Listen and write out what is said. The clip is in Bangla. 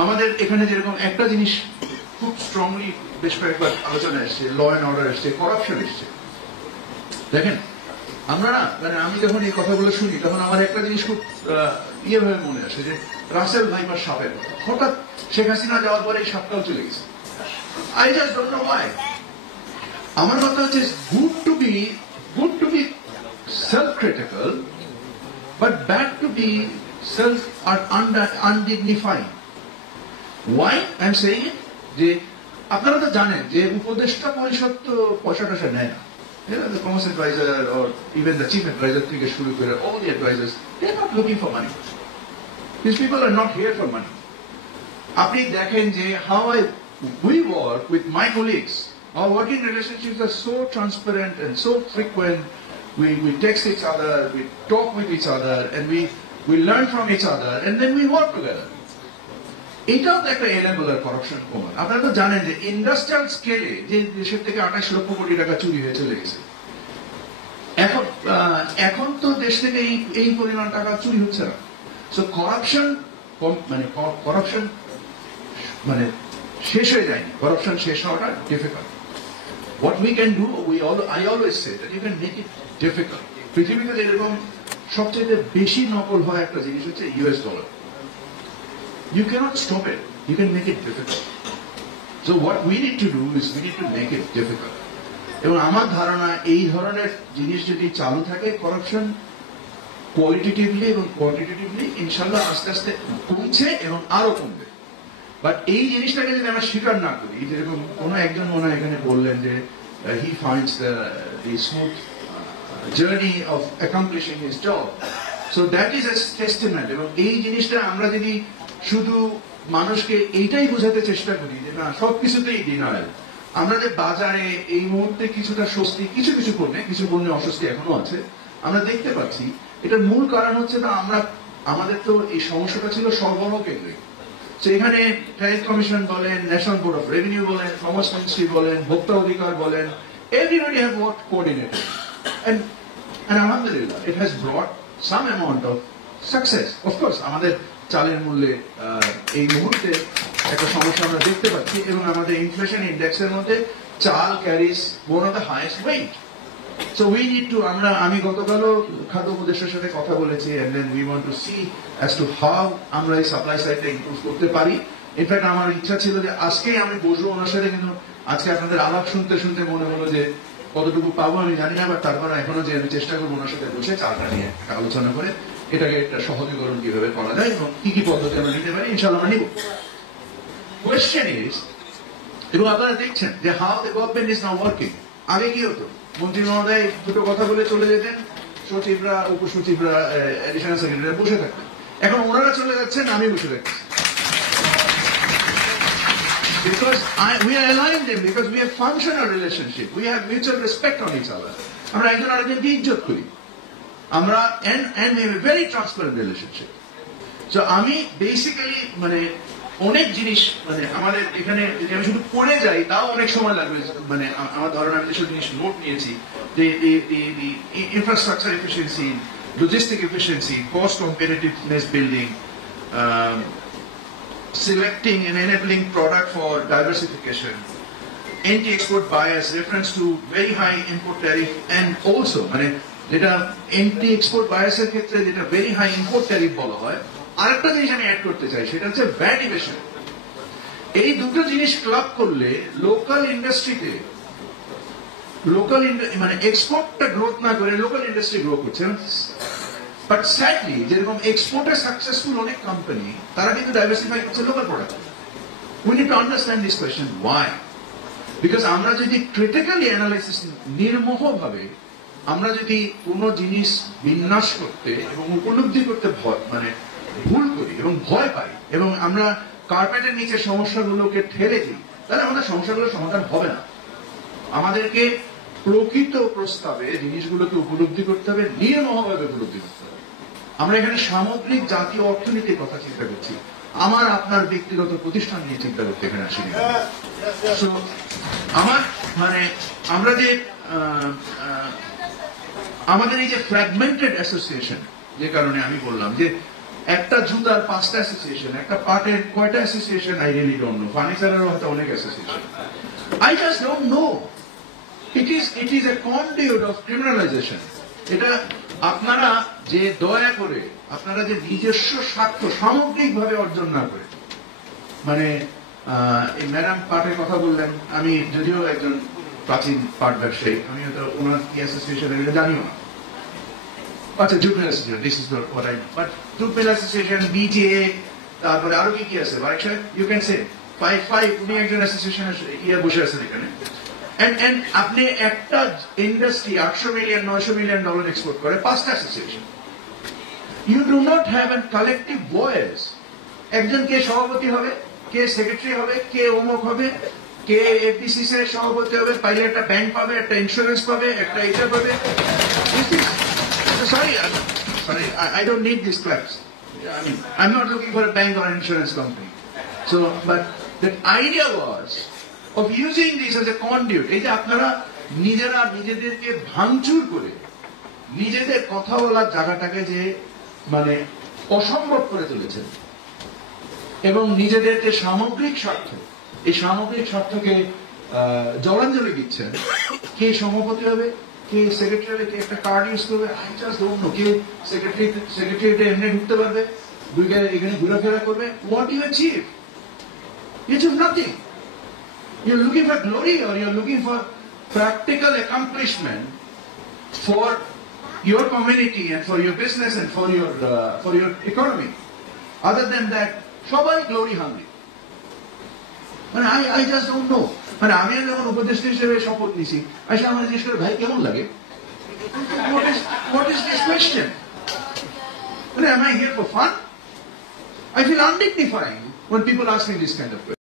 আমাদের এখানে যেরকম একটা জিনিস খুব স্ট্রংলি বেশ কয়েকবার আলোচনা এসছে, ল অ্যান্ড অর্ডার এসছে, করাপশন এসছে। দেখেন আমরা না, মানে আমি যখন এই কথাগুলো শুনি তখন আমার একটা জিনিস খুব ভাবে মনে আসে যে রাসেল ভাইপার সাপের কথা। হঠাৎ শেখ হাসিনা যাওয়ার পরে এই সাপটাও চলে গেছে। I just don't know why. আমার কথা হচ্ছে good to be self critical, but bad to be self undignifying. Why I am saying it, যে আপনারা তো জানেন যে উপদেষ্টা পরিষদ তো পয়সা টয়সা নেয় না। The commerce advisor or even the chief advisor থেকে শুরু করে all the advisors, they are not looking for money. These people are not here for money. আপনি দেখেন যে how we work with my colleagues, our working relationships are so transparent and so frequent. We text each other, we talk with each other, and we learn from each other, and then we work together. এটাও তো একটা এনাবেলার করাপশন কমান। আপনারা তো জানেন যে ইন্ডাস্ট্রিয়াল স্কেলে যে দেশের থেকে 28 লক্ষ কোটি টাকা চুরি হয়ে চলে গেছে, এখন তো দেশ থেকে এই পরিমাণ টাকা চুরি হচ্ছে না। সো করাপশন মানে শেষ হয়ে যায়নি, করাপশন শেষ হওয়াটা difficult. What we can do, I always say that you can make it difficult. পৃথিবীতে যেরকম সবচেয়ে বেশি নকল হয় একটা জিনিস হচ্ছে US dollar. You cannot stop it. You can make it difficult. So what we need to do is we need to make it difficult. এবং আমার ধারণা এই ধরনের জিনিস যদি চালু থাকে, করাপশন কোয়ালিটেটিভলি এবং কোয়ান্টিটেটিভলি ইনশাল্লাহ আস্তে আস্তে কমছে এবং আরো কমবে। বাট এই জিনিসটাকে যদি আমরা স্বীকার না করি, যেরকম কোনো একজন মনে হয় এখানে বললেন যে he finds the smooth journey of accomplishing his job. So that is a testament. এবং এই জিনিসটা আমরা যদি শুধু মানুষকে এইটাই বোঝাতে চেষ্টা করি যে না সবকিছুতেই ডিনায়াল, আমরা যে বাজারে এই মুহূর্তে কিছুটা স্বস্তি, কিছু পণ্যে অস্বস্তি এখনো আছে আমরা দেখতে পাচ্ছি, এটার মূল কারণ হচ্ছে না আমাদের তো এই সমস্যাটা ছিল সরবরাহ কেন্দ্রিক। তো এখানে ট্যারিফ কমিশন বলেন, ন্যাশনাল বোর্ড অফ রেভিনিউ বলেন, কমার্স মিনিস্ট্রি বলেন, ভোক্তা অধিকার বলেন, everybody have worked coordinated, and alhamdulillah it has brought some amount of success. Of course আমাদের চালের মূল্যে এই মুহূর্তে একটা সমস্যা আমরা দেখতে পাচ্ছি, এবং আমাদের ইনফ্লেশন ইন্ডেক্সের মধ্যে চাল carries one of the highest weight. So we need to, আমি গতকালও খাদ্য উপদেষ্টার সাথে কথা বলেছি, and then we want to see as to how আমরা এই সাপ্লাই সাইডটা ইমপ্রুভ করতে পারি। ইনফ্যাক্ট আমার ইচ্ছা ছিল যে আজকেই আমি বসবো ওনার সাথে, কিন্তু আজকে আপনাদের আলাপ শুনতে শুনতে মনে হলো যে কতটুকু পাবো আমি জানি না, বাট তারপর এখনো যে আমি চেষ্টা করবো ওনার সাথে বসে চালটা নিয়ে আলোচনা করে এটাকে একটা সহজীকরণ কিভাবে করা যায় এবং কি কি পদ্ধতি আমরা নিতে পারি, ইনশাআল্লাহ আমরা নিব। কোয়েশ্চেন ইজ, এবং আপনারা দেখছেন যে how the government is now working. আগে কি হতো, মন্ত্রী মহোদয় দুটো কথা বলে চলে যেতেন, সচিবরা উপসচিবরা এডিশনাল সেক্রেটারি বসে থাকতেন। এখন ওনারা চলে যাচ্ছেন, আমি বসে থাকছি। Because we are aligned them, because we have functional relationship, we have mutual respect on each other. আমরা একজন আরেকজনকে ইজ্জত করি আমরা, and we have a very transparent relationship. So আমি বেসিক্যালি মানে অনেক জিনিস মানে আমাদের এখানে যদি আমি শুধু পড়ে যাই তাও অনেক সময় লাগবে। মানে আমার ধারণা আমি যেসব জিনিস নোট নিয়েছি, infrastructure efficiency, logistic efficiency, cost competitiveness building, selecting and enabling product for diversification, anti-export bias, reference to very high import tariff, and also মানে যেটা anti-export bias এর ক্ষেত্রে যেটা very high import tariff বলা হয়, আরেকটা জিনিস আমি অ্যাড করতে চাই, সেটা হচ্ছে VAT evasion। এই দুটো জিনিস ক্লাব করলে লোকাল ইন্ডাস্ট্রিতে মানে এক্সপোর্টটা গ্রোথ না করে লোকাল ইন্ডাস্ট্রি গ্রো করছে। বাট স্যাডলি যেরকম এক্সপোর্টে সাকসেসফুল অনেক কোম্পানি, তারা কিন্তু ডাইভার্সিফাই করছে local product. We need to understand this question Y. Because আমরা যদি ক্রিটিক্যালি অ্যানালাইসিস নির্মোহভাবে আমরা যদি কোনো জিনিস বিন্যাস করতে এবং উপলব্ধি করতে মানে ভুল করি এবং ভয় পাই এবং আমরা কার্পেটের নিচে সমস্যাগুলোকে ঠেলে দিই, তাহলে আমাদের সমস্যাগুলোর সমাধান হবে না। আমাদেরকে প্রকৃত প্রস্তাবে জিনিসগুলোকে উপলব্ধি করতে হবে, নির্মোহভাবে উপলব্ধি করতে হবে। আমরা এখানে সামগ্রিক জাতীয় অর্থনীতির কথা চিন্তা করছি, আমার আপনার ব্যক্তিগত প্রতিষ্ঠান নিয়ে চিন্তা করতে এখানে আসিনি। আমার মানে আমরা যে আমাদের এই যে ফ্র্যাগমেন্টেড অ্যাসোসিয়েশন, যে কারণে আমি বললাম যে একটা জুতার 5টা অ্যাসোসিয়েশন, একটা পাটের কয়টা association, I really don't know. ফার্নিচারেরও হয়তো অনেক association. I just don't know. It is a conduit of criminalization. এটা আপনারা যে দয়া করে আপনারা যে নিজস্ব স্বার্থ সামগ্রিকভাবে অর্জন না করে, মানে এই ম্যাডাম পাটের কথা বললেন, আমি যদিও একজন প্রাচীন পাট ব্যবসায়ী, আমি হয়তো ওনার কি অ্যাসোসিয়েশন এটা জানিও না। আচ্ছা, jute mill association, this is what I know. But jute mill association, BTA, তারপরে আরো কি কি আছে, বারেক সাহেব, ইউ ক্যান সে ফাইভ উনি একজন অ্যাসোসিয়েশনের বসে আছেন এখানে। And আপনি একটা industry 800 million 900 million dollar export করে 5টা association. You do not have an collective voice. একজন কে সভাপতি হবে, কে সেক্রেটারি হবে, কে অমুক হবে, কে এফডিসিসি এর সভাপতি হবে, পাইলে একটা ব্যাংক পাবে, একটা ইন্স্যুরেন্স পাবে, একটা এটা পাবে। Sorry, I don't need these clubs. I mean, I'm not looking for a bank or insurance company. So, but the idea was of using this as a conduit. এই যে আপনারা নিজেরা নিজেদেরকে ভাঙচুর করে নিজেদের কথা বলার জায়গাটাকে যে মানে অসম্ভব করে তুলেছেন, এবং নিজেদের যে সামগ্রিক স্বার্থ, এই সামগ্রিক স্বার্থকে জলাঞ্জলি দিচ্ছেন। কে সভাপতি হবে, কে সেক্রেটারি হবে, কে একটা কার্ড ইউজ করবে, আই জাস্ট ডোন্ট নো। কে সেক্রেটারিতে এমনি ঢুকতে পারবে, এখানে ঘোরাফেরা করবে। What you achieve? You achieve nothing. You're looking for glory, or you're looking for practical accomplishment for your community and for your business and for your economy. Other than that, সবাই glory hungry. মানে I just don't know. মানে আমি যখন উপদেষ্টা হিসেবে শপথ নিছি, আইসা আমার জিজ্ঞেস করে, ভাই কেমন লাগে? What is this question? Am I here for fun? I feel undignifying when people ask me this kind of question.